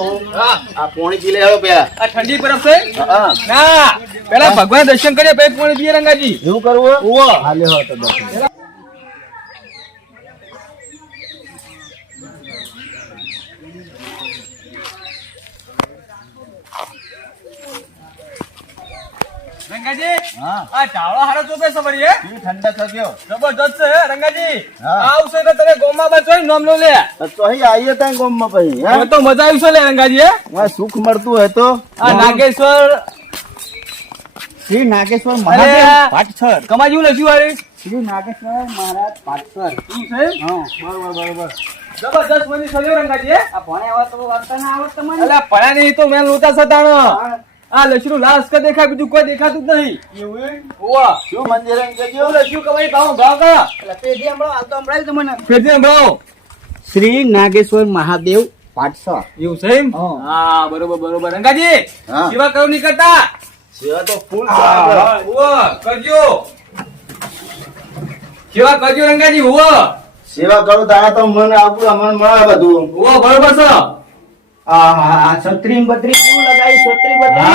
હું હા આ પોણી પી લે પેલા. આ ઠંડી બરફ છે? ના. પેલા ભગવાન દર્શન કરીએ પછી પાણી પીએ રંગાજી. એવું કરવું? ઓવો હાલે હો તો દર્શન. રંગાજી. આ ચાવડા હારો ચોપે સવારી હે? કેવી ઠંડક થયો જબરદસ્ત છે રંગાજી. આવશે તો તને ગોમા બસ હોય નામ લે. તો અહીં આવીએ ત્યાં ગામમાં પછી હે? તો મજા આવી છે લે રંગાજી હે? સુખ મળતું હોય તો. આ નાગેશ્વર. શ્રી નાગેશ્વર મહાદેવ પાટસર કમાજી લખ્યું શ્રી નાગેશ્વર મહારાજ પાટસર શું છે? હા બરોબર બરોબર. જબરદસ્ત મને સલ્યો રંગાજી આ ભણ્યા તો વાંચતા ના આવડત મને અલા ભણ્યા નહીં તો મેં લોટા સતાણો. આ લસરું લાશ કે દેખાય બીજું કોઈ દેખાતું જ નહીં. એવું ઓવા શું મંદિર ભાવ ભાવ કા હમણાં હાલ તો તમને. શ્રી નાગેશ્વર મહાદેવ એવું છે એમ? હા. હા બરોબર બરોબર. રંગાજી સેવા કરું નહીં કરતા? સેવા તો ફૂલ ઓવો કરજો. સેવા કરજો રંગાજી ઓવો સેવા કરું તારા તો મન આપું મન મળે બધું. ઓવો બરોબર છે. છત્રી બત્રી શું લગાવી? છત્રી બત્રી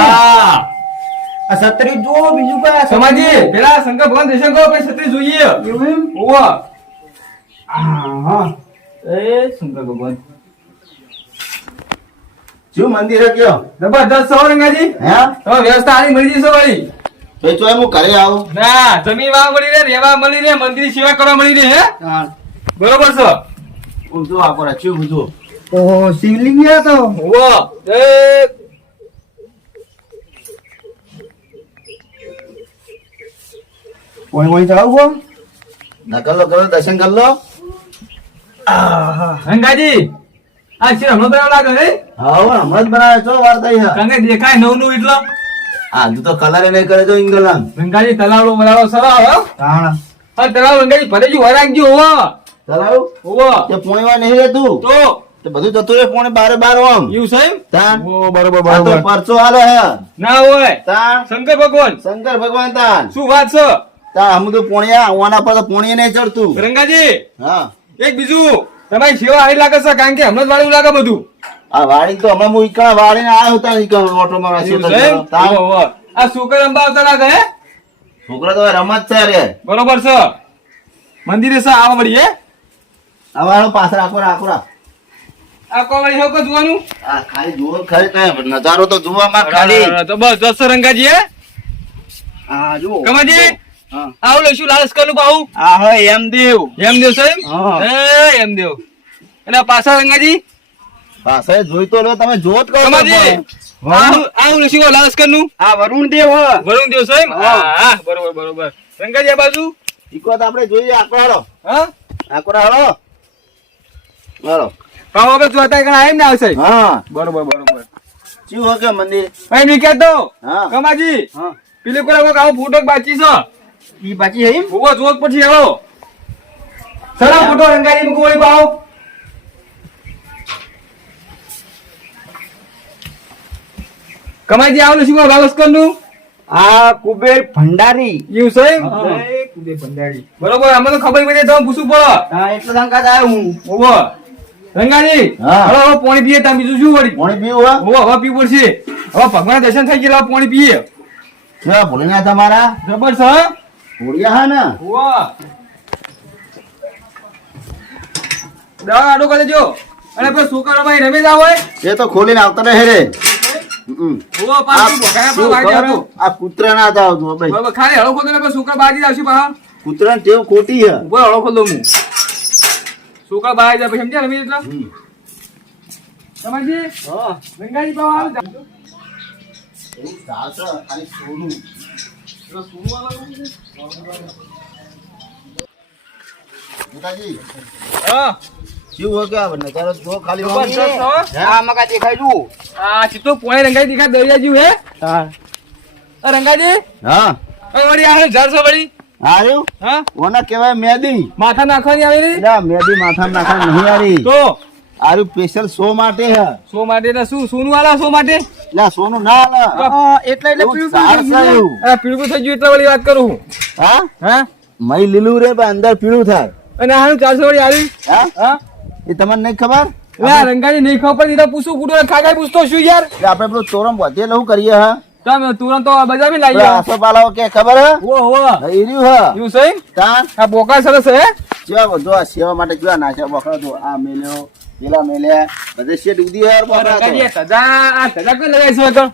આ છત્રી જો બીજું કઈ સમાજી પેલા શંકર ભગવાન દર્શન કરો પછી છત્રી જોઈએ. એવું એમ? ઓવો હા હા એ શંકર ભગવાન. શું મંદિર કયો? જબરદસ્ત સૌ રંગાજી. હે? તમે વ્યવસ્થા આની મળી જશે વળી. તો તો હું ઘરે આવું. ના જમીન વાળા મળી રહેવા મળી મંદિર સેવા કરવા મળી રહે હે? હા. બરોબર છે. હું જો આપો રાખ્યું બધું ઓહો શિવલિંગ ગયા તો? ઓવો એ કોઈ કોઈ જાવ ના કર લો કરો દર્શન કર લો. રંગાજી આ શિર હમણાં બનાવ લાગે હે હા હમણાં જ બનાવે છો વાર થઈ હા. કારણ દેખાય નવું નવું એટલો. હા તું તો કલર નહીં કરે તો ઇંગ્લેન્ડ રંગાજી તલાવડો બનાવો સરા હો. તાણ. હા તલાવ રંગાજી ભરેજુ હોય રાખજો ઓવો ચલાવ ઓવો તે પોણીમાં નહીં રહેતું? તો તે બધું જતું રહે પોણે બારે બાર આમ એવું છે તાન ઓ બરોબર બરોબર પરચો હાલે હે. ના હોય. તાન શંકર ભગવાન. શંકર ભગવાન તાન. શું વાત છે? તાણ હમ તો પોણિયા ઓના પર તો પોણીએ નહીં ચડતું. રંગાજી હા. એક બીજું તમારી સેવા હારી લાગે છે કારણ કે હમણાં વાળું લાગે બધું. આ વાળી તો હમણાં હું ઈકણા વાળીને આવ્યો હતા ઈકણ ઓટો માં ઓહો. આ શુકર અંબા આવતા લાગે હે? છોકરા તો રમત છે રે. બરોબર છે. મંદિરે સા આવા મળીએ આવા પાછળ આખો રાખો રાખ આ કોવળી હોકો જોવાનું? આ ખાલી નજારો તો જોવામાં ખાલી. તો બસ દસ રંગાજી હે? હા જુઓ. કમાજી આવું લઈશું લાલસ કરનું પાવું હા. પાછા રંગાજી? જોઈ તો લો તમે જોત કરો કમાજી આવું લઈશું લાલસ કરનું આ વરુણ દેવ વરુણ દેવ સાહેબ? હા. હા બરોબર બરોબર. રંગાજી આ બાજુ? ઈકો આપણે જોઈએ આકરો હાલો. હા? આકરો હાલો. હાલો. પાવ વગર તું હતા કણ આવીને આવશે. હા. બરોબર બરોબર. શું હોય કે મંદિર? ભાઈ મી કહેતો. હા. કમાજી હા. પેલી કોલા કોઈક આવો ફોટો બાકી છે. ઈ બાકી હે? ભૂવો જોત પછી આવો. સરા ફોટો રંગાજી મૂકો ઓલી પાવ કમાજી આવું શું લાલસ્કરનું આ કુબેર ભંડારી? હા. એ કુદે ભંડારી. બરોબર અમને તો ખબર પડી તમે પૂછવું પડે. હા એટલે સંકાત થાય હું. ઓવો રંગાજી. હવે હવે પાણી પીએ તમે બીજું શું વળી? પાણી પીવું હવે? હવે પીવું પડશે. હવે ભગવાન દર્શન થઈ ગયા પાણી પીએ. ના ભોલેનાથ અમારા. જબર છે હો? ભોળિયા હા ને? દવા આડો કરી દેજો. અને પેલો છોકરો ભાઈ આવો એ તો ખોલીને આવતા રહે રે. આ કૂતરા ના થાવ તું ભાઈ. ખાલી હળો ખોદો ને પેલો બાજી આવશે પાછા. કૂતરા ટેવ ખોટી હે ઉપર હળો ખોદો હું છોકરા બહાર જાય સમજ્યા રમેશ એટલે. સમજી હા ગંગાજી પાવા આવે જાજો. એવું ચાલશે, ખાલી સોનું. હા શું કે આ નજારો જો ખાલી. હો. મકા દેખાય જુઓ. આ ચિત્તો પોણે રંગાજી દેખા દરિયા જેવું હે હા રંગાજી હા વળી આ ઝાડસો વળી આ હા? ઓના કહેવાય મેદી. માથા નાખવાની આવી રહી? ના મેદી માથા નાખવા નહીં આરી તો? આરું સ્પેશિયલ શો માટે હે? શો માટે? ના શું સોનું આલા શો માટે? ના સોનું ના આલા. એટલે એટલે પીળું અરે પીળું થઈ ગયું એટલે વળી વાત કરું હું. હા? હા? મય લીલું રે પણ અંદર પીળું થાય. અને આનું ચારસો વળી આવી. હા? હા? એ તમને નહીં ખબર? રંગાજી નહીં ખબર પૂછું પૂછતો શું યાર? આપણે પેલું ચોરમ વધે લઉં કરીએ હા? તમે તુરંત બજારમાં લઈ પેલા આવો આસોપાલાઓ કે ખબર હે? ઓ હો. એ રહ્યું હે? યુ છે તા આ બોકા સરસ હે. જો બધો સેવા માટે કેવા નાખ્યા બકરા તો આ મેલ્યો પેલા મેલ્યા બધે શેઠ ઉદી યાર બકરા તો. રંગાજી આ તજા કોઈ લગાઈશું લગાઈ છે તો.